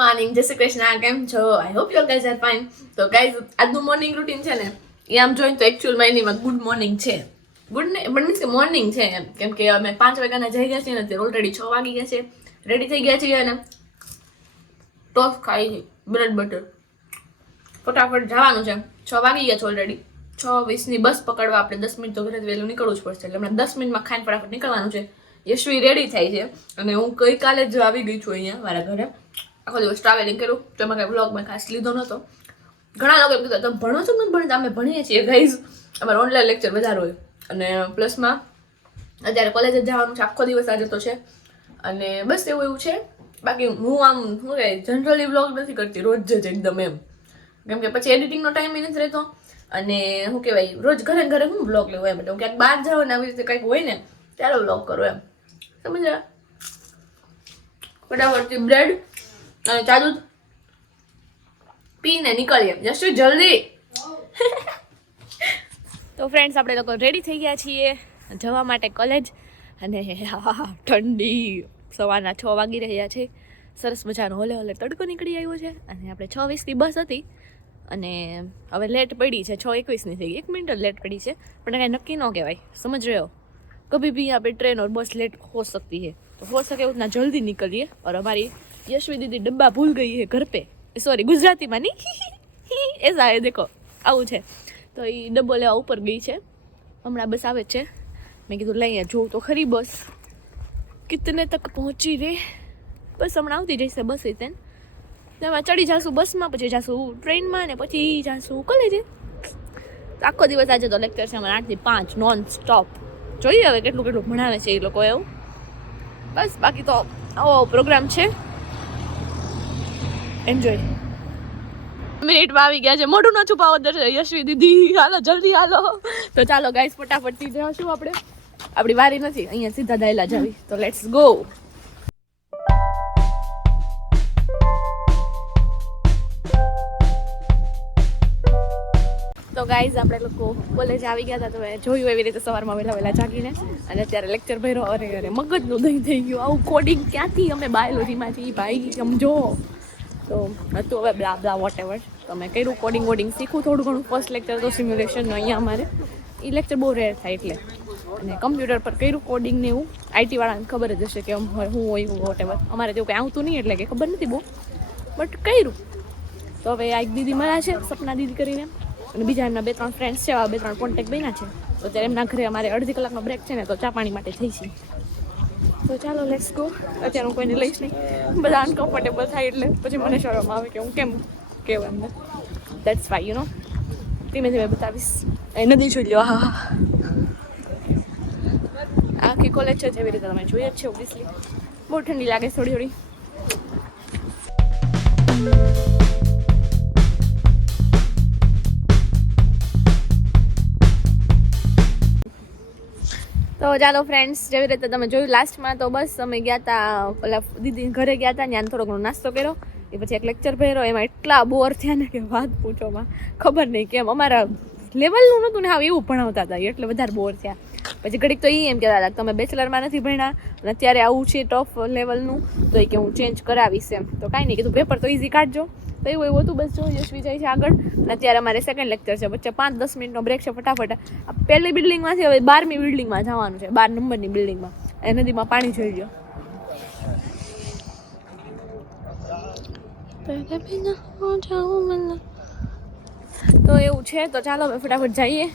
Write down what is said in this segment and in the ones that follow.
Morning જય શ્રી કૃષ્ણ. કેમ છો? I hope you guys are fine તો ગાઈઝ આજનું મોર્નિંગ રૂટીન છે ને, એ આમ જોઈને તો એકચ્યુઅલમાં એનીમાં ગુડ મોર્નિંગ છે. ગુડ ને બટ મીન્સ કે મોર્નિંગ છે એમ. કેમ કે અમે પાંચ વાગ્યાના જઈ ગયા છીએ ને, અત્યારે ઓલરેડી છ વાગી ગયા છે. રેડી થઈ ગયા છીએ અને ટોસ ખાઈ બ્રેડ બટર ફટાફટ જવાનું છે. છ વાગી ગયા છે ઓલરેડી છ વીસની બસ પકડવા આપણે દસ મિનિટ તો ઘરે વહેલું નીકળવું જ પડશે. એટલે હમણાં દસ મિનિટમાં ખાઈને ફટાફટ નીકળવાનું છે. યશવી રેડી થાય છે. અને હું ગઈકાલે જ આવી ગઈ છું અહીંયા, મારા ઘરે. આખો દિવસ ટ્રાવેલિંગ કર્યું. તો એમાં કાંઈ બ્લોગ મેં ખાસ લીધો નહોતો. ઘણા લોકો એમ કીધું તમે ભણો છો મને ભણતા? અમે ભણીએ છીએ ગાઈઝ અમારે ઓનલાઈન લેક્ચર વધારે હોય. અને પ્લસમાં અત્યારે કોલેજ જવાનું છે, આખો દિવસ આજે તો છે. અને બસ એવું એવું છે. બાકી હું આમ, શું કહે જનરલી બ્લોગ નથી કરતી, રોજ જ એકદમ એમ. કેમ કે પછી એડિટિંગનો ટાઈમ નથી રહેતો. અને શું કહેવાય, રોજ ઘરે ઘરે હું બ્લોગ લેવું એમ. એટલે હું ક્યાંક બહાર જાઉં ને આવી રીતે કંઈક હોય ને, ત્યારે બ્લોગ કરું એમ. સમજ્યા? ફટાફટથી બ્રેડ અને ચા દૂધ પીને નીકળીએ. જસ્ટ જલ્દી. તો ફ્રેન્ડ્સ આપણે લોકો રેડી થઈ ગયા છીએ જવા માટે કોલેજ અને હા ઠંડી સવારના છ વાગી રહ્યા છે. સરસ મજાનો હોલે હોલે તડકો નીકળી આવ્યો છે. અને આપણે છ વીસની બસ હતી. અને હવે લેટ પડી છે, છ એકવીસની થઈ એક મિનિટ લેટ પડી છે. પણ કાંઈ નક્કી ન કહેવાય. સમજ રહ્યો? કભી ભી આપણે ટ્રેન ઓર બસ લેટ હો શકતી હે તો હો સકે ઉતના જલ્દી નીકળીએ. ઓર હમારી यशवी दीदी डब्बा भूल गई है घर पे सॉरी गुजराती में नहीं ऐसा है देखो આવું છે તો એ ડબ્બો લેવા ઉપર ગઈ છે હમણાં બસ આવે જ છે મેં કીધું લઈ અહીંયા જોઉં તો ખરી બસ કિતને તક પહોંચી રે બસ હમણાં આવતી જશે બસ એ તેન એમાં ચડી જાશું બસમાં પછી જાશું ટ્રેનમાં ને પછી જાશું કોલેજે આખો દિવસ આજે તો લેક્ચર છે અમારે આઠથી પાંચ નોન સ્ટોપ જોઈએ હવે કેટલું કેટલું ભણાવે છે એ લોકો એવું બસ બાકી તો આવો પ્રોગ્રામ છે એન્જોય મિનિટમાં આવી ગયા છે. મોઢું ન છુપાવો દર્શન યશવી દીદી, હાલો, જલ્દી હાલો. તો ચાલો ગાઈસ ફટાફટથી જશું આપણે. આપણી વારી નથી, અહીંયા સીધા દાયલા જાવી તો લેટ્સ ગો તો ગાઈઝ આપણે લોકો કોલેજ આવી ગયા હતા, તો મેં જોયું એવી રીતે સવારમાં વહેલા વહેલા જાગીને. અને અત્યારે લેક્ચર ભર્યો, અરે અરે, મગજનું દહીં થઈ ગયું. આવું કોડિંગ ક્યાંથી અમે બાયોલોજીમાંથી? ભાઈ સમજો તો હતું હવે બ્લા બ્લા વોટ એવર તમે કર્યું કોડિંગ વોડિંગ શીખું થોડું ઘણું. ફર્સ્ટ લેક્ચર તો સિમ્યુલેશનનું અહીંયા અમારે. એ લેક્ચર બહુ રેર થાય એટલે. અને કમ્પ્યુટર પર કર્યું કોડિંગ ને એવું. આઈટી વાળાને ખબર જ હશે કે આમ હોય, હું હોય વોટ એવર અમારે તેવું કંઈ આવતું નહીં એટલે કે ખબર નથી બહુ. બટ કર્યું. તો હવે આ એક દીદી મળ્યા છે, સપના દીદી કરીને. અને બીજા એમના બે ત્રણ ફ્રેન્ડ્સ છે, આવા બે ત્રણ કોન્ટેક્ટ બન્યા છે. તો અત્યારે એમના ઘરે અમારે અડધી કલાકનો બ્રેક છે ને, તો ચા પાણી માટે થઈ છે. તો ચાલો લેટ્સ ગો અત્યારે હું કોઈને લઈશ નહીં. બધા અનકમ્ફર્ટેબલ થાય એટલે પછી મને શરમ આવે કે હું કેમ કેવું એમને. દેટ્સ વાય યુ નો ધીમે ધીમે બતાવીશ. એ નથી જોઈ લ્યો હા આખી કોલેજ છે જેવી રીતે તમે જોઈએ જ છે ઓબ્વિયસલી બહુ ઠંડી લાગે થોડી થોડી. તો ચાલો ફ્રેન્ડ્સ જેવી રીતે તમે જોયું લાસ્ટમાં તો બસ અમે ગયા હતા પેલા દીદી ઘરે ગયા હતા ત્યાં થોડો ઘણો નાસ્તો કર્યો. એ પછી એક લેક્ચર ભર્યો, એમાં એટલા બોર થયા ને કે વાત પૂછોમાં. ખબર નહીં કેમ, અમારા લેવલનું નહોતું ને હા એવું ભણાવતા હતા, એટલે વધારે બોર થયા. પછી ઘડીક તો એ એમ કહેતા હતા, તમે બેચલરમાં નથી ભણ્યા, અને અત્યારે આવું છે ટોપ લેવલનું તો એ કે, હું ચેન્જ કરાવીશ એમ. તો કાંઈ નહીં, કીધું પેપર તો ઇઝી કાઢજો. તો એવું એવું હતું. બસ જો યશવી જાય છે આગળ. અને અત્યારે અમારે સેકન્ડ લેક્ચર છે. વચ્ચે પાંચ દસ મિનિટનો બ્રેક છે ફટાફટ. પહેલી બિલ્ડિંગમાંથી હવે બારમી બિલ્ડિંગમાં જવાનું છે. બાર નંબરની બિલ્ડિંગમાં એ નદીમાં પાણી જોઈ ગયો. તો એવું છે. તો ચાલો હવે ફટાફટ જઈએ.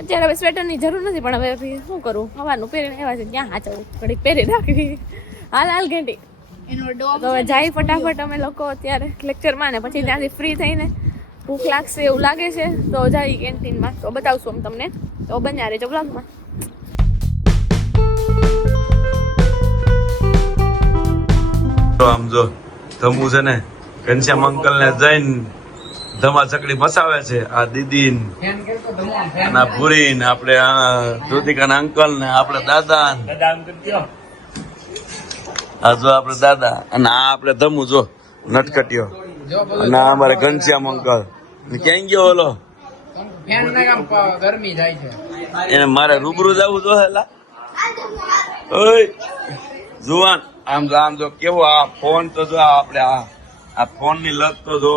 અત્યારે હવે સ્વેટરની જરૂર નથી પણ હવે શું કરું? હવાનું પહેરીને એવા છે. ક્યાં હાચવું ઘડીક પહેરી રાખવી. હાલ હાલ ઘેંટી. તો જાય ફટાફટ અમે લોકો અત્યારે લેક્ચરમાં ને પછી ત્યાંથી ફ્રી થઈને ભૂખ લાગશે એવું લાગે છે તો જાય કેન્ટીનમાં તો બતાવશું અમે તમને. તો બન્યા રહેજો બ્લોગમાં આમ જો ધમુ છે ને ઘનશ્યામ અંકલ ને જઈને ધમા ચકડી ફસાવે છે આ દીદી અને આ ભૂરી ને આપડે આ જ્યોતિકા અંકલ ને આપડે દાદા ને આ જો આપણે દાદા. અને આ આપણે ધમુ જો નટકટીયો અને આ અમારે ઘનશ્યામ અંકલ. ક્યાં ગયો ઓલો? ફેન ના કામ પ- ગરમી જાય છે. એને મારે રૂબરૂ જવું જો હેલા ઓય જુવાન આમ જો આમ જો કેવો આ ફોન તો જો આ આપણે આ આ ફોનની લત તો જો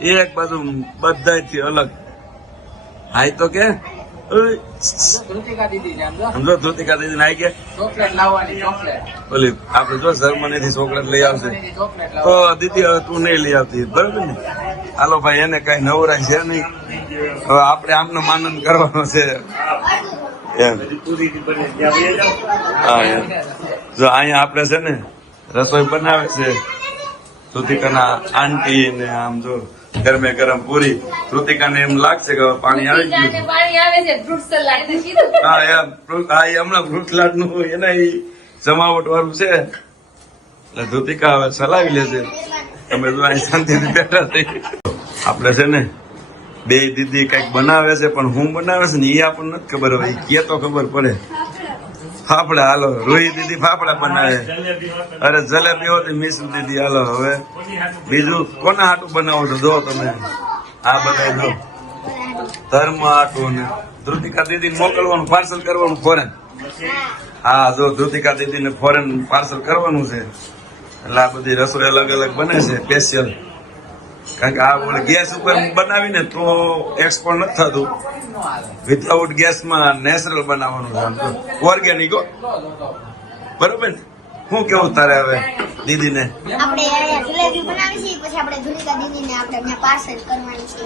એક બાજુ બધાથી અલગ. હાય તો કે? સમજો ધોતિકા દીદી નાઈ ઓલી, આપણે જો જર્મની ચોકલેટ લઈ આવશે. તો દીદી તું નહીં લઈ આવતી, બરોબર ભાઈ, એને કઈ નવરાય છે નહીં. હવે આપણે આમનો માનંદ કરવાનો છે. એમ. હા, એમ. જો અહીંયા આપણે છે ને, રસોઈ બનાવે છે. કૃતિકાના આંટી ને આમ જો. ગરમે ગરમ પૂરી. કૃતિકાને એમ લાગશે કે પાણી આવી ગયું. પાણી આવે છે ફ્રૂટ સલાડ. હા એમ હા એ હમણાં ફ્રૂટ સલાડનું એના ઈ જમાવટ વાળું છે. એટલે ધોતિકા હવે ચલાવી લેશે. તમે તો અહીં શાંતિથી બેઠા થઈ આપણે છે ને બે દીદી કંઈક બનાવે છે પણ હું બનાવે છે ને એ આપણને નથી ખબર હોય એ કે તો ખબર પડે. ફાફડા, હાલો, રોહી દીદી ફાફડા બનાવે. અરે જલેબી હોતી મિસ દીદી હાલો, હવે. બીજું કોના હાટું બનાવો છો? જો તમે. આ બધા જો ધર્મ હાટું ને ધ્રુતિકા દીદી મોકલવાનું, પાર્સલ કરવાનું ફોરેન હા, જો ધ્રુતિકા દીદી ને ફોરેન પાર્સલ કરવાનું છે. એટલે આ બધી રસોઈ અલગ અલગ બને છે સ્પેશિયલ કારણ કે આ ઓલી ગેસ ઉપર બનાવીને તો એક્સપોર્ટ નથી થતું. વિથઆઉટ ગેસમાં નેચરલ બનાવવાનું છે ઓર્ગેનિક બરોબર ને? શું કેવું તારે હવે દીદીને?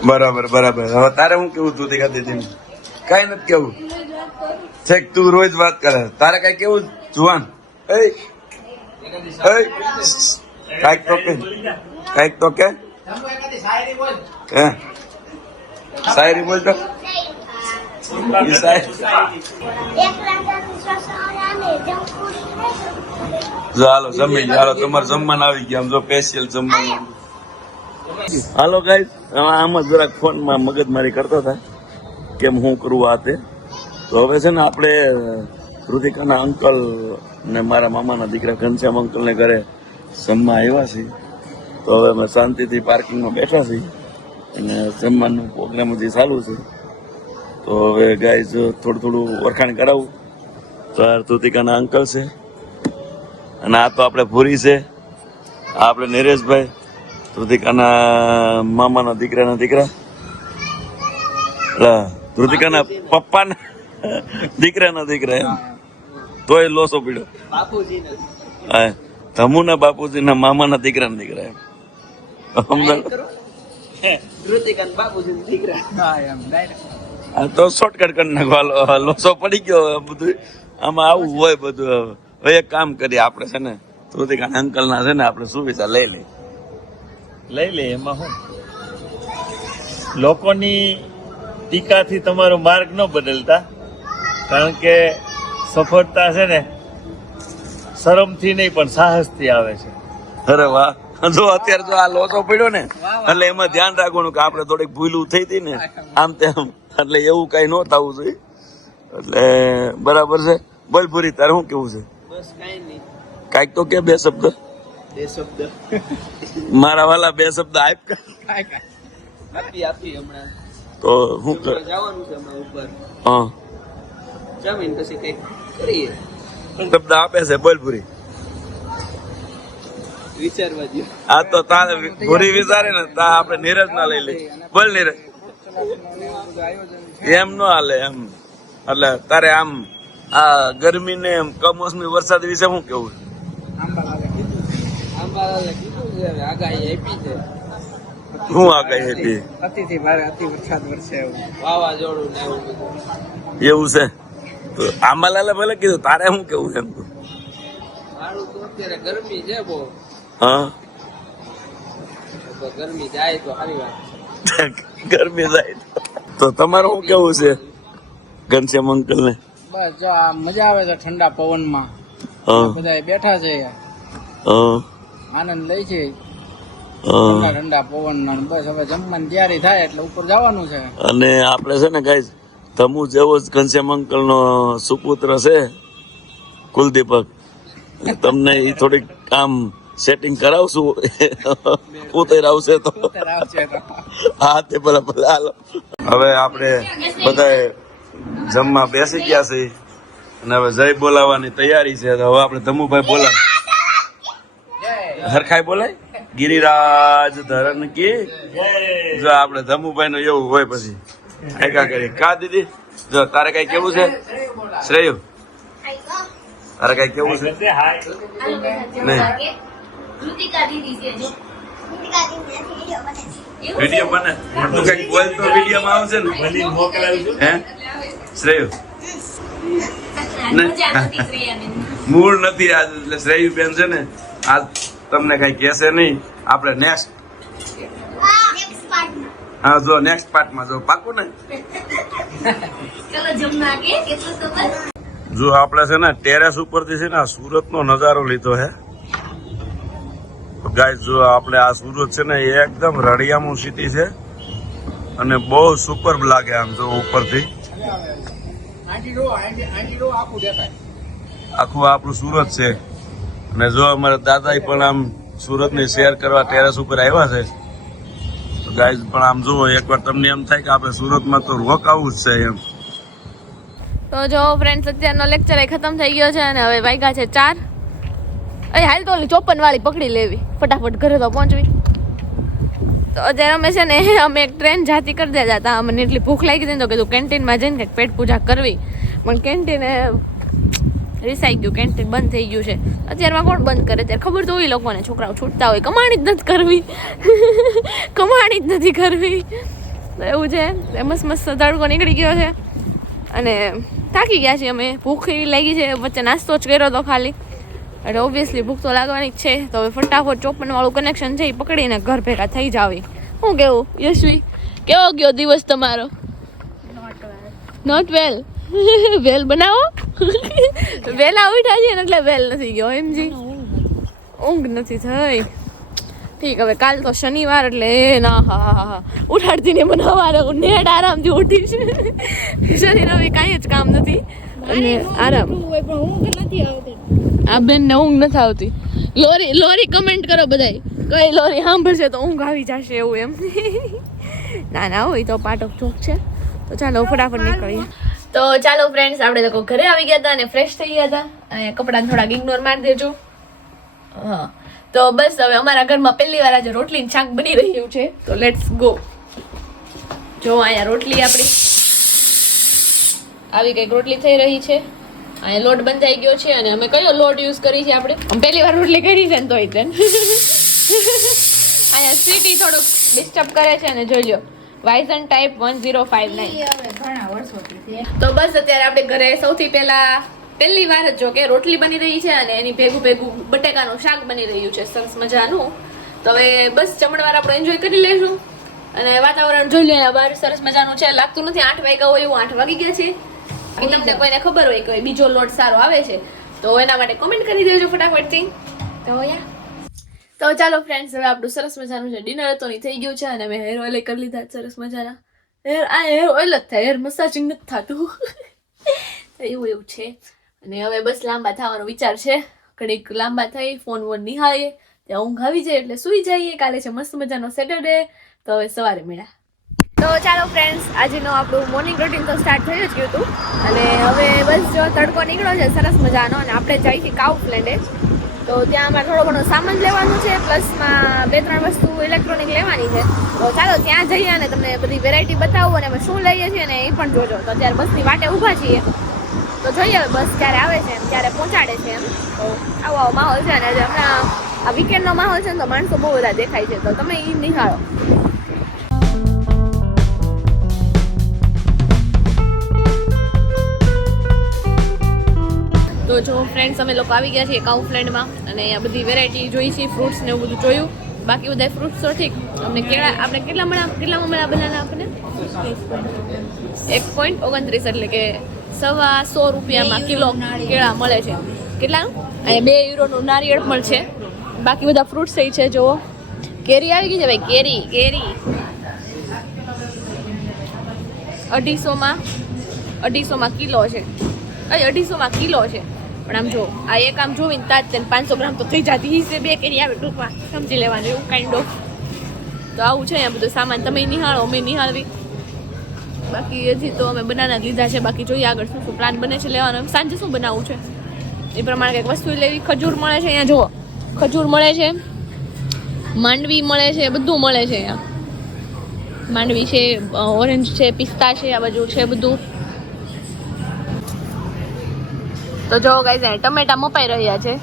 બરાબર બરાબર. હવે તારે હું કેવું ધ્રુતિકા દીદીને? કઈ નથી કેવું. છેક તું રોજ વાત કરે. તારે કઈ કેવું? જુવાન. એ કાંઈક તો કે કંઈક તો કે. શાયરી બોલ. જો હાલો જમી હાલો, તમારે જમવાનું આવી ગયા. જો સ્પેશિયલ જમવાનું. હાલો ગાઈ આમ જ જરાક ફોનમાં મગજમારી કરતો હતા. કેમ હું કરું આ તે? તો હવે છે ને આપણે ઋતિકાના અંકલ ને મારા મામાના દીકરા ઘનશ્યામ અંકલને ઘરે જમવા આવ્યા છીએ. તો હવે અમે શાંતિથી પાર્કિંગમાં બેઠા છીએ અને જમવાનું પ્રોગ્રામ હજી ચાલુ છે. તો હવે ગાઈઝ થોડું થોડું ઓળખાણ કરાવું. તો આ ઋતિકાના અંકલ છે. અને આ તો આપણે ભૂરી છે. આ આપણે નરેશભાઈ ધૃતિકાના મામાના દીકરાના દીકરા. એટલે ધૃતિકાના પપ્પાના દીકરાના દીકરા એમ. તોય લોસો પીડ્યો. હા ધમુના બાપુજીના મામાના દીકરાના દીકરા એમ. તો શોર્ટકટ કરી નાખવા લોસો પડી ગયો બધું આમાં આવું હોય બધું હવે. એક કામ કરીએ આપણે છે ને ધૃતિકાના અંકલના છે ને આપણે સુવિધા લઈ લઈ લઈ લે એમાં શું લોકોની ટીકાથી તમારો માર્ગ ન બદલતા કારણ કે સફળતા છે ને શરમથી નહીં પણ સાહસથી આવે છે. અરે વાહ. જો અત્યારે જો આ લોચો પડ્યો ને એટલે એમાં ધ્યાન રાખવાનું કે આપણે થોડીક ભૂલું થઈ હતી ને આમ તેમ. એટલે એવું કઈ ન થવું જોઈએ. એટલે બરાબર છે. બોલ ભૂરી તારે શું કેવું છે? બસ કાઈ કાંઈક તો કે બે શબ્દ. બે શબ્દ. મારા વાલા બે શબ્દ આપ. કાઈ કાઈ. આપી આપી હમણાં. તો હું જવાનું છે હમણાં ઉપર. હા. જમીન પછી કંઈક કરીએ. શબ્દ આપે છે. બોલ ભૂરી. વિચારવા દો આ તો તારે ભૂરી વિચારે ને તા આપણે નીરજ ના લઈ લઈ બોલ નીરજ એમ નો હાલે એમ એટલે તારે આમ આ ગરમી ને કમોસમી વરસાદ વિશે શું કેવું હવે આગાહી આપી અતિથી ભારે અતિ વરસાદ વરસે એવું વાવાઝોડું છે તો આંબાલાલે ભલે કીધું તારે શું કેવું એમ મારું તો અત્યારે ગરમી છે બહુ હા? ગરમી જાય તો સારી વાત ગરમી જાય તો તમારું શું કેવું છે? ઘનશ્યામ અંકલ ને બસ જો આ મજા આવે છે ઠંડા પવનમાં. બધા બેઠા છે આનંદ લે છે. ઠંડા ઠંડા પવન બસ હવે જમવાની તૈયારી થાય એટલે ઉપર જવાનું છે. અને આપણે છે ને ગાઈઝ તમુ જેવો જ ઘનશ્યામ અંકલ નો સુપુત્ર છે કુલદીપક. તમને એ થોડીક કામ સેટિંગ કરાવશું ઉતર આવશે તો હા તે પેલા પેલા હવે આપણે બધા જમવા બેસી ગયા છે અને હવે જય બોલાવવાની તૈયારી છે. તો હવે આપણે ધમુભાઈ બોલાવ હરખાઈ બોલાય? ગિરિરાજ ધરણ કી? જો આપણે ધમુભાઈ નું એવું હોય પછી. એકા કરી. કા દીદી? જો તારે કઈ કેવું છે? શ્રેયુ? તારે કઈ કેવું છે? નહીં. કૃતિકા દીદી છે જો. વીડિયો બને. તું કંઈક બોલ તો વીડિયો માં આવશે ને. હે શ્રેયુ. મૂળ નથી આજ એટલે શ્રેયુ બેન છે ને આજ તમને કઈ કહેશે નહીં. આપણે નેક્સ્ટ હા જો નેક્સ્ટ પાર્ટમાં જો પાકું ને. જો આપણે છે ને ટેરેસ ઉપરથી છે ને આ સુરતનો નજારો લીધો છે ગાય જો આપણે આ સુરત છે ને એ એકદમ રળિયામું સિટી છે અને બહુ સુપર લાગે આમ જો ઉપરથી. આખું આપણું સુરત છે. અને જો અમારા દાદા પણ આમ સુરતની શેર કરવા ટેરેસ ઉપર આવ્યા છે. તો ગાય પણ આમ જુઓ, એકવાર તમને એમ થાય કે આપણે સુરતમાં તો રોકાવું જ છે એમ. તો જો ફ્રેન્ડ્સ અત્યારનો લેક્ચર એ ખતમ થઈ ગયો છે અને હવે વાગ્યા છે ચાર. અરે હાલ તો ઓલી ચોપન વાળી પકડી લેવી. ફટાફટ ઘરે તો પહોંચવી. તો અત્યારે અમે છે ને, અમે એક ટ્રેન જાતી કરી દેતા હતા. અમને એટલી ભૂખ લાગી હતી તો કીધું કેન્ટીનમાં જઈને કંઈક પેટ પૂજા કરવી. પણ કેન્ટીને રિસાઈ ગયું. કેન્ટીન બંધ થઈ ગયું છે. અત્યારમાં કોણ બંધ કરે? ત્યારે ખબર તો હોય લોકોને. છોકરાઓ છૂટતા હોય. કમાણી જ નથી કરવી. કમાણી જ નથી કરવી. એવું છે. મસ્ત મસ્ત તડકો નીકળી ગયો છે. અને થાકી ગયા છીએ અમે. ભૂખ એવી લાગી છે. વચ્ચે નાસ્તો જ કર્યો હતો ખાલી. એટલે ઓબ્વિયસલી ભૂખ તો લાગવાની જ છે. તો હવે ફટાફટ ચોપનવાળું કનેક્શન છે એ પકડીને ઘર ભેગા થઈ જાવે. શું કેવું યશવી? કેવો ગયો દિવસ તમારો? નોટ વેલ વેલ બનાવો? વેલા ઉઠ્યા છે એટલે વેલ નથી ગયો એમજી ઊંઘ નથી થઈ. ઠીક હવે કાલ તો શનિવાર એટલે ના હા હા હા ઉઠાડતી ને મને સવારે નેટ આરામથી ઉઠીશ. શનિ રવિ કાંઈ જ કામ નથી. અને આરામ. આ બેન ને ઊંઘ નથી આવતી. લોરી લોરી કમેન્ટ કરો બધાય. કઈ લોરી સાંભળશે તો ઊંઘ આવી જશે એવું એમ. ના ના, હોય તો ઓફ જોક છે. તો ચાલો ફટાફટ નીકળીએ. તો ચાલો ફ્રેન્ડ્સ આપણે લોકો ઘરે આવી ગયા હતા અને ફ્રેશ થઈ ગયા હતા. અને કપડાને થોડાક ઇગ્નોર મારી દેજો. હા. તો બસ હવે અમારા ઘરમાં પહેલી વાર આજે રોટલી શાક બની રહ્યું છે. તો લેટ્સ ગો જો અહીંયા રોટલી આપણી. આવી કંઈક રોટલી થઈ રહી છે. અહીંયા લોટ બંધાઈ ગયો છે અને અમે કયો લોટ યુઝ કરી છે આપણે? પહેલી વાર રોટલી કરી છે ને તોય તેમ. અહીંયા સીટી થોડુંક ડિસ્ટર્બ કરે છે અને જોઈ લો વાઇઝન type one zero five nine તો બસ અત્યારે આપણે ઘરે સૌથી પહેલા પહેલી વાર જ જો કે રોટલી બની રહી છે અને એની ભેગું ભેગું બટેકાનું શાક બની રહ્યું છે સરસ મજાનું. તો હવે બસ જમણવાર આપણે એન્જોય કરી લઈશું અને વાતાવરણ જોઈ લો અહીંયા બહાર સરસ મજાનું છે લાગતું નથી આઠ વાગ્યા હોય એવું આઠ વાગી ગયા છે. કે તમને કોઈને ખબર હોય કે બીજો લોટ સારો આવે છે તો એના માટે કોમેન્ટ કરી દેજો ફટાફટથી. તો યા તો ચાલો ફ્રેન્ડ્સ હવે આપણું સરસ મજાનું છે ડિનર તો નહીં થઈ ગયું છે અને મેં હેર ઓઇલ કરી લીધા સરસ મજાના. હેર આ હેર ઓઇલ જ થાય હેર મસાજિંગ નથી થતું. એવું એવું છે. અને હવે બસ લાંબા થવાનો વિચાર છે. ઘડીક લાંબા થઈ ફોન વોન નિહાળીએ ત્યાં ઊંઘ આવી જાય એટલે સૂઈ જઈએ. કાલે છે મસ્ત મજાનો સેટરડે તો હવે સવારે મળ્યા તો ચાલો ફ્રેન્ડ્સ આજનો આપણું મોર્નિંગ રૂટીન તો સ્ટાર્ટ થઈ જ ગયું હતું. અને હવે બસ જો તડકો નીકળ્યો છે, સરસ મજાનો, અને આપણે જઈએ છીએ કાઉ પ્લેન્ડે તો ત્યાં અમારે થોડો ઘણો સામાન લેવાનું છે પ્લસમાં બે ત્રણ વસ્તુ ઇલેક્ટ્રોનિક લેવાની છે. તો ચાલો ત્યાં જઈએ અને તમને બધી વેરાયટી બતાવું અને અમે શું લઈએ છીએ ને એ પણ જોજો. તો અત્યારે બસની વાટે ઊભા છીએ. તો જોઈએ બસ ક્યારે આવે છે એમ, ક્યારે પહોંચાડે છે એમ. તો આવો આવો માહોલ છે અને હમણાં આ વીકેન્ડનો માહોલ છે ને, તો માણસો બહુ બધા દેખાય છે. તો તમે એ નિહાળો. તો જો ફ્રેન્ડ્સ અમે લોકો આવી ગયા છીએ કાઉફલેન્ડમાં અને અહીંયા બધી વેરાયટી જોઈ છે ફ્રૂટ્સ ને એવું બધું જોયું. બાકી બધા ફ્રૂટ્સ તો ઠીક. અમને કેળા, આપણે કેટલા મળ્યા કેટલામાં મળ્યા બનાના આપણને? એક પોઈન્ટ ઓગણત્રીસ એટલે કે સવા સો રૂપિયામાં કિલો કેળા મળે છે. કેટલા? અહીંયા બે યુરોનું નારિયેળ છે. બાકી બધા ફ્રૂટ્સ એ છે, જુઓ. કેરી આવી ગઈ છે ભાઈ? કેરી કેરી. અઢીસોમાં અઢીસોમાં કિલો છે. અઢીસોમાં કિલો છે. પણ આમ જો, આ એક આમ જોઈને તાજ તેને પાંચસો ગ્રામ તો થઈ જતી. હિસે બે કેરી આવે ટૂંકમાં સમજી લેવાનું એવું કાઇન્ડ ઓફ તો આવું છે અહીંયા બધું સામાન. તમે નિહાળો, અમે નિહાળવી. બાકી હજી તો અમે બનાના લીધા છે. બાકી જોઈએ આગળ શું શું પ્લાન બને છે લેવાનો. સાંજે શું બનાવવું છે? એ પ્રમાણે કંઈક વસ્તુ લેવી. ખજૂર મળે છે અહીંયા, જુઓ. ખજૂર મળે છે. માંડવી મળે છે. બધું મળે છે અહીંયા. માંડવી છે ઓરેન્જ છે, પિસ્તા છે, આ બાજુ છે બધું. તો જો ગાઈઝ ટમેટા મપાઈ રહ્યા છે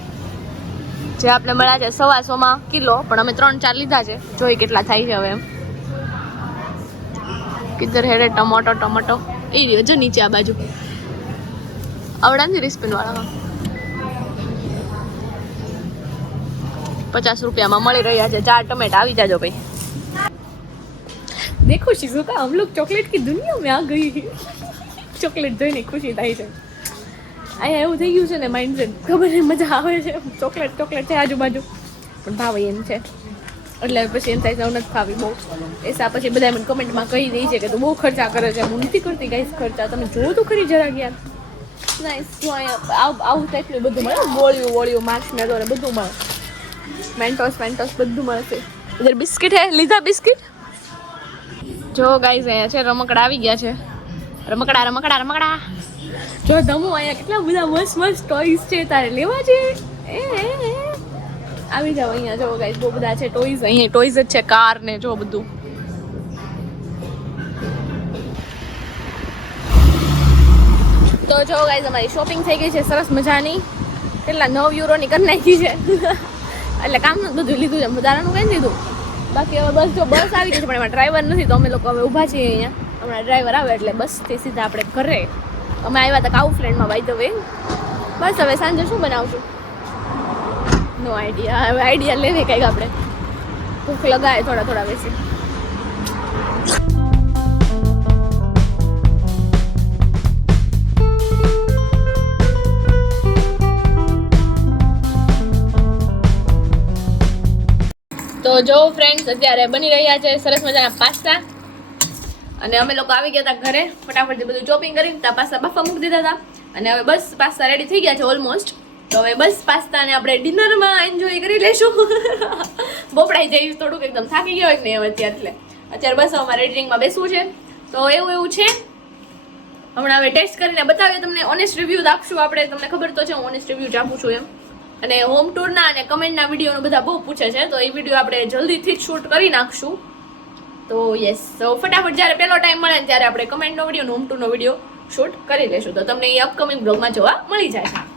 જે આપણે મળ્યા છે સવાસોમાં કિલો પણ અમે ત્રણ ચાર લીધા છે જોઈ કેટલા થાય છે હવે એમ કિધર હેડે ટમાટો ટમાટો એ રહ્યો જો નીચે આ બાજુ આવડા નથી રિસ્પિન વાળા પચાસ રૂપિયામાં મળી રહ્યા છે ચાર ટમેટા આવી જાજો ભાઈ देखो शिजुका हम लोग चॉकलेट की दुनिया में आ गई ચોકલેટ જોઈને ખુશી થાય છે અહીંયા એવું થઈ ગયું છે ને માઇન્ડસેટ ખબર નહીં, મજા આવે છે. ચોકલેટ ચોકલેટ છે આજુબાજુ. પણ ભાવ એમ છે. એટલે પછી એમ થાય છે નથી ખાવી બહુ. એસા પછી બધા મને કમેન્ટમાં કહી દે છે કે તું બહુ ખર્ચા કરે છે. હું નથી કરતી ગાઈસ ખર્ચા. તમે જો તો ખરી જરા ગયા. નાઈસ આવ- ટાઈપનું બધું મળે. ગોળીઓ વોળીઓ માર્ક્સ મેદો ને બધું મળે. મેન્ટોસ મેન્ટોસ બધું મળશે ઇધર બિસ્કિટ હે? લીધા બિસ્કિટ? જો ગાઈઝ અહીંયા છે, રમકડા આવી ગયા છે. રમકડા રમકડા રમકડા. જો ધમુ અહીંયા કેટલા બધા મસ્ત મસ્ત ટોયસ છે, તારે લેવા છે? એ. આવી જાવ અહીંયા, જો ગાઈસ બહુ બધા છે ટોયસ અહીંયા ટોયસ જ છે કાર ને જો બધું. તો જો ગાઈસ અમારી શોપિંગ થઈ ગઈ છે, સરસ મજાની. કેટલા નવ યુરોની કરી નાખી છે. એટલે કામનું બધું લીધું છે વધારાનું કંઈ લીધું બાકી હવે બસ જો બસ આવી ગઈ છે, પણ એમાં ડ્રાઈવર નથી, તો અમે લોકો હવે ઊભા છીએ અહીંયા. હમણાં ડ્રાઈવર આવે એટલે બસથી સીધા આપણે ઘરે. અમે આવ્યા હતા કાઉ ફ્રેન્ડમાં બાય ધ વે બસ હવે સાંજે શું બનાવશું? નો આઈડિયા હવે આઈડિયા લેવી કંઈક આપણે. ભૂખ લગાવે થોડા થોડા વેસી તો જો ફ્રેન્ડ્સ અત્યારે બની રહ્યા છે સરસ મજાના પાસ્તા. અને અમે લોકો આવી ગયા હતા ઘરે ફટાફટ બધું ચોપિંગ કરીને, ત્યાં પાસ્તા બાફા મૂકી દીધા હતા. અને હવે બસ પાસ્તા રેડી થઈ ગયા છે ઓલમોસ્ટ તો હવે બસ પાસ્તાને આપણે ડિનરમાં એન્જોય કરી લેશું બોપડાઈ જઈશ થોડુંક એકદમ થાકી ગયો ને હવે અત્યારે એટલે. અત્યારે બસ અમારે એડિટિંગમાં બેસવું છે. તો એવું એવું છે. હમણાં હવે ટેસ્ટ કરીને બતાવીએ તમને ઓનેસ્ટ રિવ્યૂ આપશું આપણે. તમને ખબર તો છે, હું ઓનેસ્ટ રિવ્યૂ જ આપું છું એમ. અને હોમ ટૂરના અને કમેન્ટના વિડીયોનું બધા બહુ પૂછે છે. તો એ વીડિયો આપણે જલ્દીથી જ શૂટ કરી નાખશું. તો યસ સો ફટાફટ જ્યારે પહેલો ટાઈમ મળે ત્યારે આપણે કમેન્ટનો વીડિયો હોમ ટૂરનો વીડિયો શૂટ કરી લેશું. તો તમને એ અપકમિંગ બ્લોગમાં જોવા મળી જશે